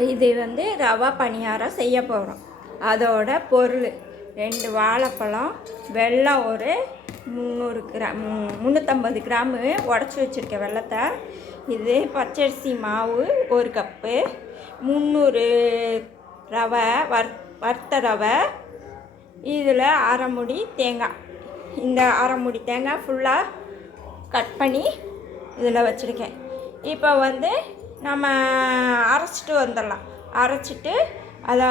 இது வந்து ரவா பணியாரம் செய்ய போகிறோம். அதோட பொருள் 2 வாழைப்பழம், வெல்லம் ஒரு 350 கிராமு உடச்சி வச்சுருக்க வெல்லத்தை, இது பச்சரிசி மாவு 1 கப்பு, 300 ரவை வறுத்த ரவை, இதில் அரை மூடி தேங்காய். இந்த அரை மூடி தேங்காய் ஃபுல்லாக கட் பண்ணி இதில் வச்சுருக்கேன். இப்போ வந்து நம்ம அரைச்சிட்டு வந்துடலாம். அரைச்சிட்டு அதை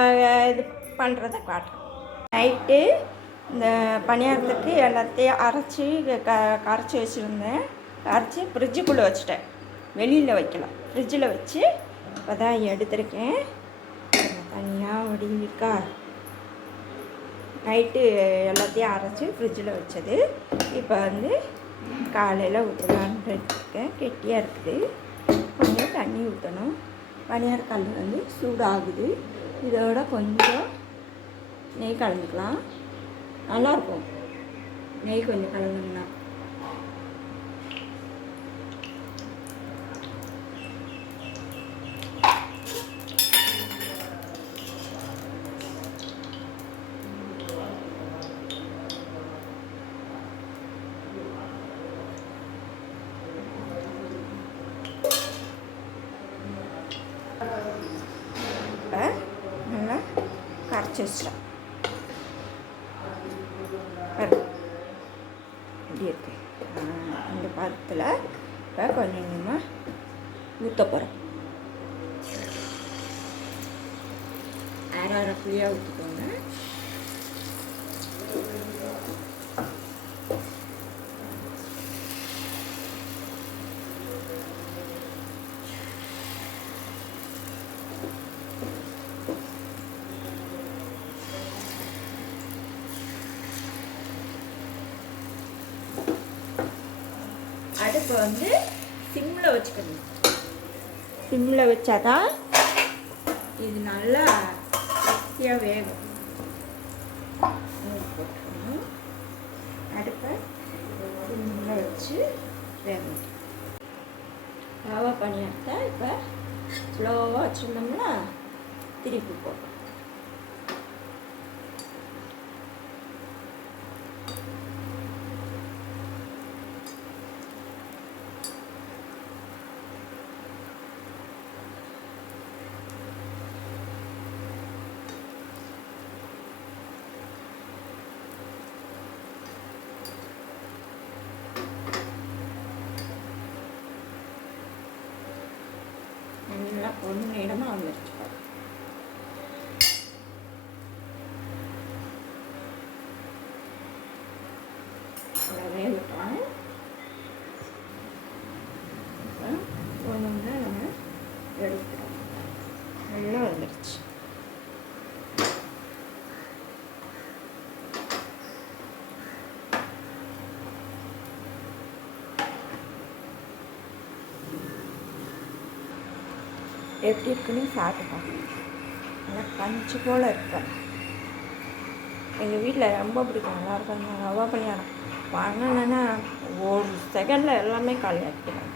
இது பண்ணுறதை காட்டுறோம். நைட்டு இந்த பணியாரத்துக்கு எல்லாத்தையும் அரைச்சி கரைச்சி வச்சுருந்தேன். கரைச்சி ஃப்ரிட்ஜுக்குள்ளே வச்சுட்டேன், வெளியில் வைக்கலாம். ஃப்ரிட்ஜில் வச்சு இப்போ தான் எடுத்துருக்கேன். தனியாக வடிவிக்கா நைட்டு எல்லாத்தையும் அரைச்சி ஃப்ரிட்ஜில் வச்சது. இப்போ வந்து காலையில் ஊற்றலான்னு இருக்கேன். கெட்டியாக இருக்குது, கொஞ்சம் தண்ணி ஊற்றணும். பனியார கல் வந்து சூடாகுது. இதோட கொஞ்சம் நெய் கலந்துக்கலாம், நல்லாயிருக்கும். நெய் கொஞ்சம் கலந்துங்கன்னா நல்லா கரைச்சி வச்சிட்டேன். இப்படி இருக்கு இந்த பதத்தில். இப்போ கொஞ்சம் கொஞ்சமாக ஊற்ற போகிறேன். அரை புளியாக ஊற்றிக்கோங்க. அடுப்பு வந்து சிம்மில் வச்சுக்கணும். சிம்மில் வச்சாதான் இது நல்லா சக்தியாக வேகும். போட்டுக்கணும். அடுப்பை சிம்மில் வச்சு வேகணும். ரவா பணியாரத்தை இப்போ ஸ்லோவாக வச்சுருந்தோம்னா திருப்பி போட்டோம். நல்லா பொண்ணு இடமாக வந்துருச்சு. வேகட்டும். ஒன்றுன்னா நம்ம எடுத்துக்கிறோம். நல்லா வந்துருச்சு. எப்படி இருக்குன்னு சாப்பிட்டு பார்க்கணும். நல்லா பஞ்சு போல் இருக்கும். எங்கள் வீட்டில் ரொம்ப பிடிக்கும், நல்லாயிருக்கும். அந்த ரவா பணியாரம் வாங்கினேன்னா 1 செகண்டில் எல்லாமே காலியாக்கிடுவேன்.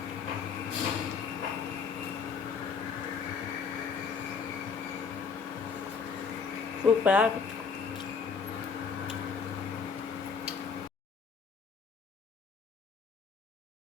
சூப்பராக இருக்கும்.